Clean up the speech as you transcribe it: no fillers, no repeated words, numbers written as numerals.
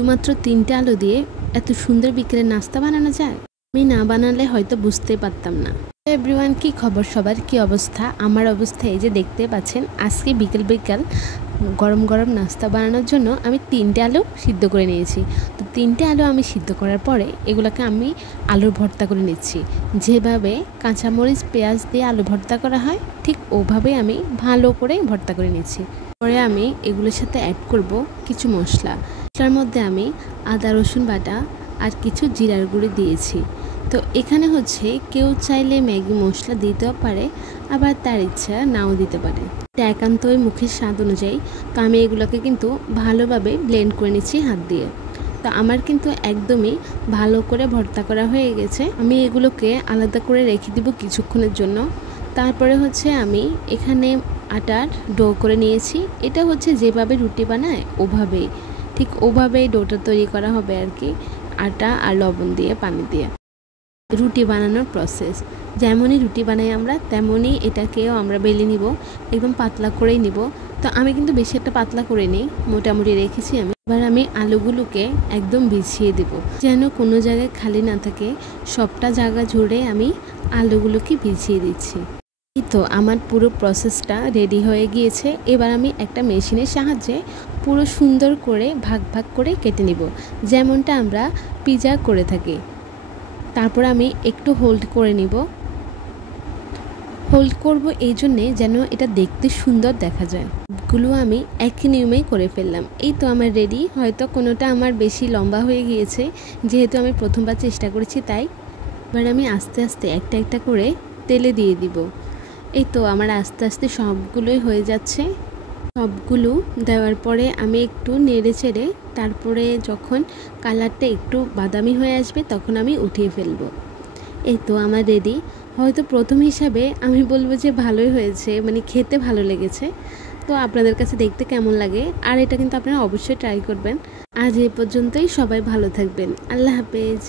শুধুমাত্র 3টে আলু দিয়ে এত সুন্দর বিকেলের নাস্তা বানানো যায়? আমি না বানালে হয়তো বুঝতেই পারতাম না। এভরিওয়ান, কি খবর সবার, কি অবস্থা? আমার অবস্থা এই যে দেখতে পাচ্ছেন। আজকে বিকেল বিকেল গরম গরম নাস্তা বানানোর জন্য আমি 3টে আলু সিদ্ধ করে নিয়েছি। তো 3টে আলু আমি সিদ্ধ করার পরে এগুলোকে আমি আলুর ভর্তা করে নিচ্ছি। যেভাবে কাঁচামরিচ পেঁয়াজ দিয়ে আলু ভর্তা করা হয় ঠিক ওভাবেই আমি ভালো করে ভর্তা করে নিচ্ছি। পরে আমি এগুলোর সাথে অ্যাড করব কিছু মশলা। মশলার মধ্যে আমি আদা রসুন বাটা আর কিছু জিরার গুঁড়ি দিয়েছি। তো এখানে হচ্ছে কেউ চাইলে ম্যাগি মশলা দিতেও পারে, আবার তার ইচ্ছা নাও দিতে পারে। এটা একান্তই মুখের স্বাদ অনুযায়ী। তো আমি এগুলোকে কিন্তু ভালোভাবে ব্লেন্ড করে নিচ্ছি হাত দিয়ে। তো আমার কিন্তু একদমই ভালো করে ভর্তা করা হয়ে গেছে। আমি এগুলোকে আলাদা করে রেখে দিব কিছুক্ষণের জন্য। তারপরে হচ্ছে আমি এখানে আটার ডো করে নিয়েছি। এটা হচ্ছে যেভাবে রুটি বানায় ওভাবেই, ঠিক ওভাবেই ডোটা তৈরি করা হবে আর কি, আটা আর লবণ দিয়ে পানি দিয়ে। রুটি বানানোর প্রসেস যেমনই রুটি বানাই আমরা তেমনই এটাকেও আমরা বেলে নিব, একদম পাতলা করেই নিব। তো আমি কিন্তু বেশি একটা পাতলা করে নিই, মোটামুটি রেখেছি আমি। এবার আমি আলুগুলোকে একদম বিছিয়ে দেব, যেন কোনো জায়গায় খালি না থাকে। সবটা জায়গা জুড়ে আমি আলুগুলোকে বিছিয়ে দিচ্ছি। এই তো আমার পুরো প্রসেসটা রেডি হয়ে গিয়েছে। এবার আমি একটা মেশিনের সাহায্যে পুরো সুন্দর করে ভাগ ভাগ করে কেটে নিব, যেমনটা আমরা পিৎজা করে থাকি। তারপর আমি একটু হোল্ড করে নিব। হোল্ড করব এই জন্যে যেন এটা দেখতে সুন্দর দেখা যায়। সবগুলো আমি একই নিয়মেই করে ফেললাম। এই তো আমার রেডি। হয়তো কোনোটা আমার বেশি লম্বা হয়ে গিয়েছে, যেহেতু আমি প্রথমবার চেষ্টা করেছি তাই। এবার আমি আস্তে আস্তে একটা একটা করে তেলে দিয়ে দিব। এই তো আমার আস্তে আস্তে সবগুলোই হয়ে যাচ্ছে। সবগুলো দেওয়ার পরে আমি একটু নেড়ে চেড়ে তারপরে যখন কালারটা একটু বাদামি হয়ে আসবে তখন আমি উঠিয়ে ফেলবো। এই তো আমার রেডি। হয়তো প্রথম হিসাবে আমি বলবো যে ভালোই হয়েছে, মানে খেতে ভালো লেগেছে। তো আপনাদের কাছে দেখতে কেমন লাগে, আর এটা কিন্তু আপনারা অবশ্যই ট্রাই করবেন। আজ এই পর্যন্তই। সবাই ভালো থাকবেন। আল্লাহ হাফেজ।